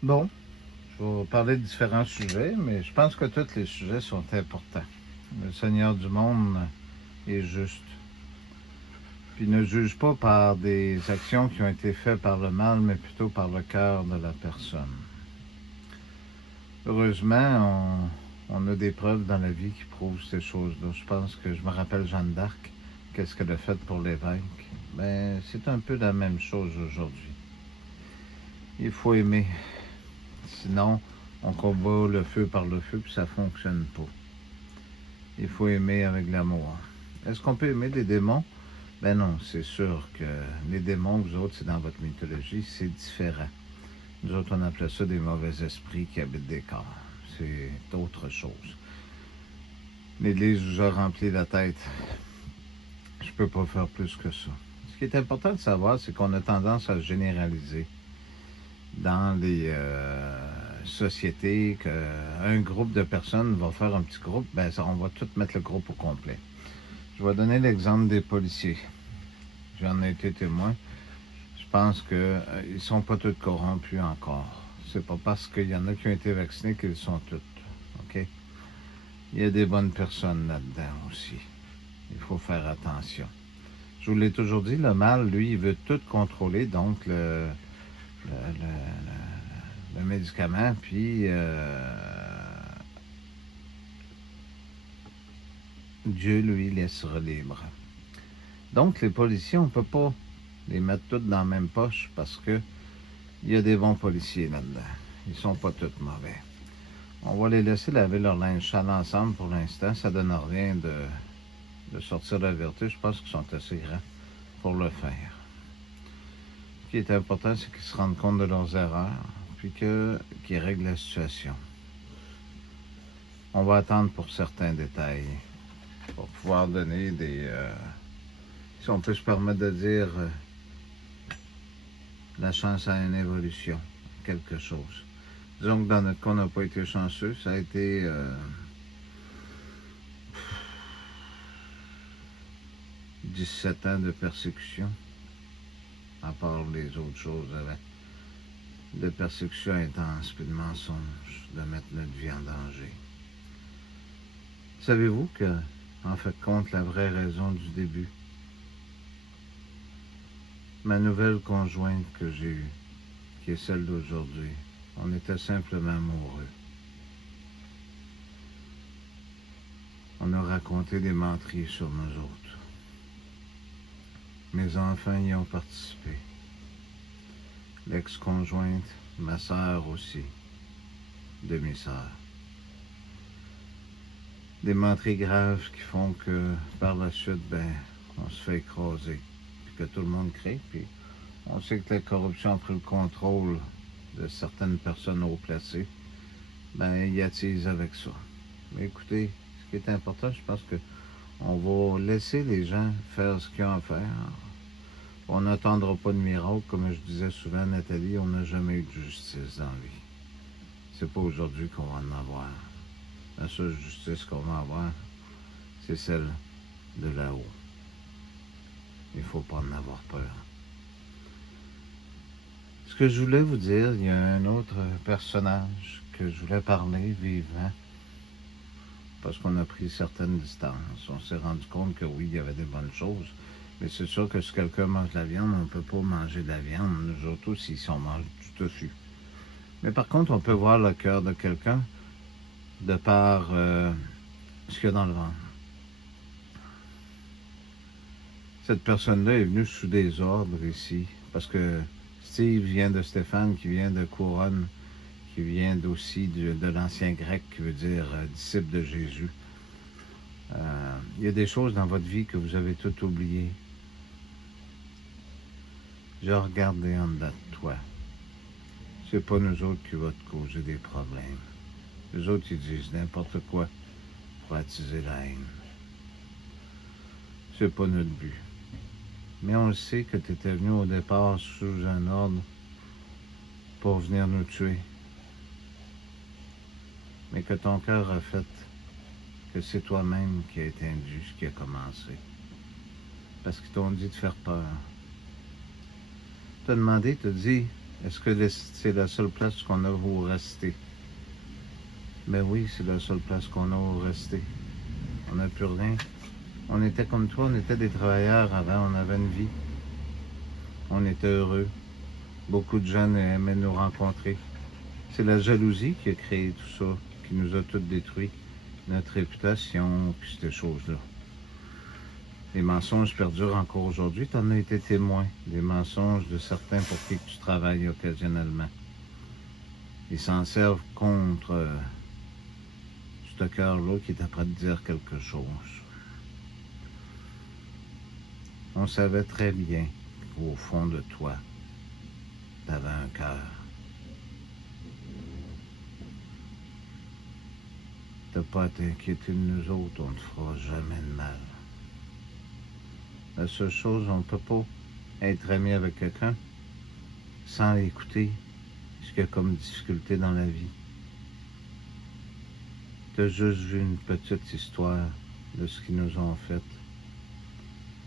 Bon, je vais parler de différents sujets, mais je pense que tous les sujets sont importants. Le Seigneur du monde est juste. Puis il ne juge pas par des actions qui ont été faites par le mal, mais plutôt par le cœur de la personne. Heureusement, on a des preuves dans la vie qui prouvent ces choses-là. Je pense que je me rappelle Jeanne d'Arc, qu'est-ce qu'elle a fait pour l'évêque. Ben, c'est un peu la même chose aujourd'hui. Il faut aimer. Sinon, on combat le feu par le feu, puis ça ne fonctionne pas. Il faut aimer avec l'amour. Est-ce qu'on peut aimer des démons? Ben non, c'est sûr que les démons, vous autres, c'est dans votre mythologie, c'est différent. Nous autres, on appelait ça des mauvais esprits qui habitent des corps. C'est autre chose. L'Église vous a rempli la tête. Je peux pas faire plus que ça. Ce qui est important de savoir, c'est qu'on a tendance à généraliser dans les sociétés qu'un groupe de personnes va faire un petit groupe, ben on va tout mettre le groupe au complet. Je vais donner l'exemple des policiers. J'en ai été témoin. Je pense qu'ils ne sont pas tous corrompus encore. C'est pas parce qu'il y en a qui ont été vaccinés qu'ils sont tous. OK? Il y a des bonnes personnes là-dedans aussi. Il faut faire attention. Je vous l'ai toujours dit, le mal, lui, il veut tout contrôler, donc le médicament, puis Dieu, lui, laissera libre. Donc, les policiers, on ne peut pas les mettre tous dans la même poche parce que il y a des bons policiers là-dedans. Ils sont pas tous mauvais. On va les laisser laver leur linge sale ensemble pour l'instant. Ça donne rien de sortir la vérité. Je pense qu'ils sont assez grands pour le faire. Ce qui est important, c'est qu'ils se rendent compte de leurs erreurs, puis qu'ils règlent la situation. On va attendre pour certains détails pour pouvoir donner des... si on peut se permettre de dire la chance à une évolution, quelque chose. Disons que dans notre cas, on n'a pas été chanceux. Ça a été 17 ans de persécution, à part les autres choses avant. De persécution intense, puis de mensonges, de mettre notre vie en danger. Savez-vous que, en fait, compte la vraie raison du début? Ma nouvelle conjointe que j'ai eue, qui est celle d'aujourd'hui, on était simplement amoureux. On a raconté des menteries sur nous autres. Mes enfants y ont participé. L'ex-conjointe, ma sœur aussi, demi-sœur. Des menteries graves qui font que par la suite, ben, on se fait écraser. Puis que tout le monde crie, puis on sait que la corruption a pris le contrôle de certaines personnes haut placées. Ben, ils attisent avec ça. Mais écoutez, ce qui est important, je pense que on va laisser les gens faire ce qu'ils ont à faire. On n'attendra pas de miracle, comme je disais souvent à Nathalie, on n'a jamais eu de justice dans la vie. C'est pas aujourd'hui qu'on va en avoir. La seule justice qu'on va avoir, c'est celle de là-haut. Il ne faut pas en avoir peur. Ce que je voulais vous dire, il y a un autre personnage que je voulais parler vivant, parce qu'on a pris certaines distances. On s'est rendu compte que oui, il y avait des bonnes choses, mais c'est sûr que si quelqu'un mange de la viande, on ne peut pas manger de la viande, nous autres aussi, si on mange du tofu. Mais par contre, on peut voir le cœur de quelqu'un de par ce qu'il y a dans le ventre. Cette personne-là est venue sous des ordres ici, parce que Steve vient de Stéphane, qui vient de Couronne, qui vient aussi de l'ancien grec, qui veut dire disciple de Jésus. Il y a des choses dans votre vie que vous avez tout oubliées. Je regardais en dedans de toi. C'est pas nous autres qui va te causer des problèmes. Les autres, ils disent n'importe quoi pour attiser la haine. C'est pas notre but. Mais on sait que tu étais venu au départ sous un ordre pour venir nous tuer. Mais que ton cœur a fait que c'est toi-même qui a éteint ce qui a commencé. Parce qu'ils t'ont dit de faire peur. T'as demandé, t'as dit, Est-ce que c'est la seule place qu'on a où rester? Ben oui, c'est la seule place qu'on a où rester. On n'a plus rien. On était comme toi, on était des travailleurs avant, on avait une vie. On était heureux. Beaucoup de gens aimaient nous rencontrer. C'est la jalousie qui a créé tout ça, qui nous a tout détruit. Notre réputation, puis ces choses-là. Les mensonges perdurent encore aujourd'hui. Tu en as été témoin. Des mensonges de certains pour qui tu travailles occasionnellement. Ils s'en servent contre ce cœur-là qui est après de dire quelque chose. On savait très bien qu'au fond de toi, tu avais un cœur. T'as pas à t'inquiéter de nous autres, on ne te fera jamais de mal. La seule chose, on ne peut pas être ami avec quelqu'un sans l'écouter, ce qu'il y a comme difficulté dans la vie. Tu as juste vu une petite histoire de ce qu'ils nous ont fait.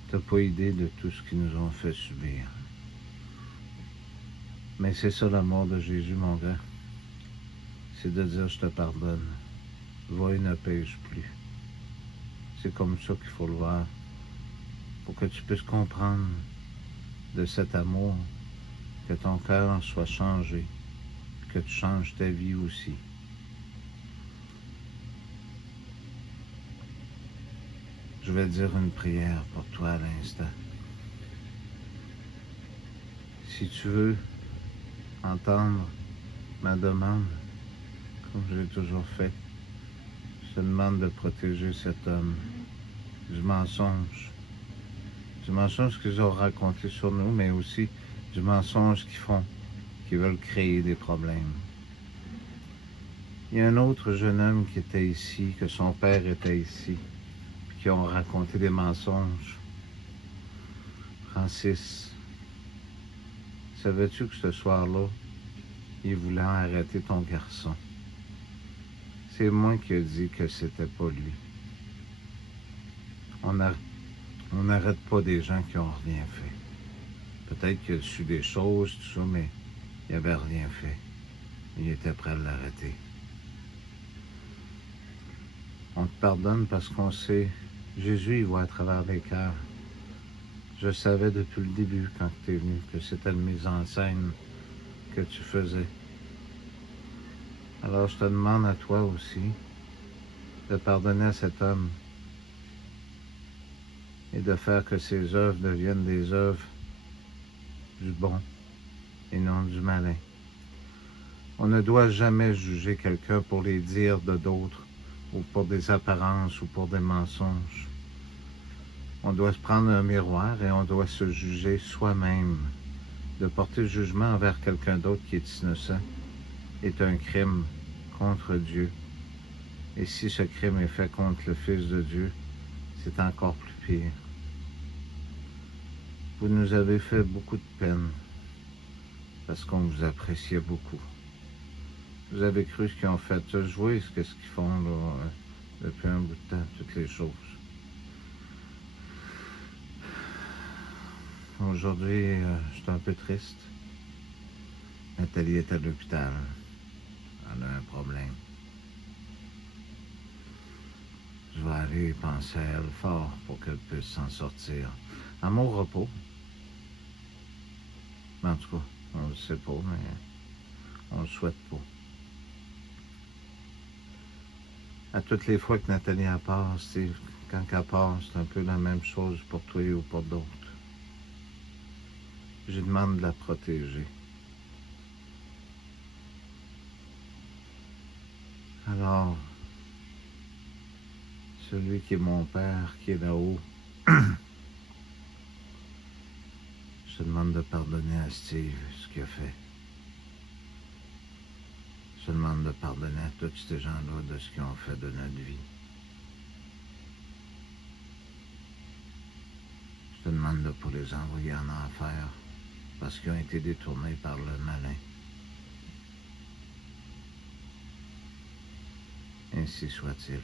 Tu n'as pas idée de tout ce qu'ils nous ont fait subir. Mais c'est ça l'amour de Jésus, mon gars. C'est de dire je te pardonne. Va et ne pêche plus. C'est comme ça qu'il faut le voir. Pour que tu puisses comprendre de cet amour, que ton cœur soit changé, que tu changes ta vie aussi. Je vais dire une prière pour toi à l'instant. Si tu veux entendre ma demande, comme j'ai toujours fait, je te demande de protéger cet homme du mensonge. Du mensonge qu'ils ont raconté sur nous, mais aussi du mensonge qu'ils veulent créer des problèmes. Il y a un autre jeune homme qui était ici, que son père était ici, puis qui ont raconté des mensonges. Francis, savais-tu que ce soir-là, il voulait arrêter ton garçon? C'est moi qui ai dit que c'était pas lui. On n'arrête pas des gens qui n'ont rien fait. Peut-être qu'il a su des choses, tout ça, mais il n'avait rien fait. Il était prêt à l'arrêter. On te pardonne parce qu'on sait, Jésus, il voit à travers les cœurs. Je savais depuis le début, quand tu es venu, que c'était une mise en scène que tu faisais. Alors je te demande à toi aussi de pardonner à cet homme et de faire que ses œuvres deviennent des œuvres du bon et non du malin. On ne doit jamais juger quelqu'un pour les dires de d'autres ou pour des apparences ou pour des mensonges. On doit se prendre un miroir et on doit se juger soi-même. De porter jugement envers quelqu'un d'autre qui est innocent est un crime contre Dieu. Et si ce crime est fait contre le Fils de Dieu, c'est encore plus pire. Vous nous avez fait beaucoup de peine parce qu'on vous appréciait beaucoup. Vous avez cru ce qu'ils ont fait. Tu as joué ce qu'ils font là, depuis un bout de temps, toutes les choses. Aujourd'hui, je suis un peu triste. Nathalie est à l'hôpital. Elle a un problème. Je vais aller penser à elle fort pour qu'elle puisse s'en sortir. À mon repos. Mais en tout cas, on ne le sait pas, mais on ne le souhaite pas. À toutes les fois que Nathalie en passe, quand elle passe, c'est un peu la même chose pour toi ou pour d'autres. Je demande de la protéger. Alors, celui qui est mon père, qui est là-haut, je te demande de pardonner à Steve ce qu'il a fait. Je te demande de pardonner à tous ces gens-là de ce qu'ils ont fait de notre vie. Je te demande de ne pas les envoyer en enfer parce qu'ils ont été détournés par le malin. Ainsi soit-il.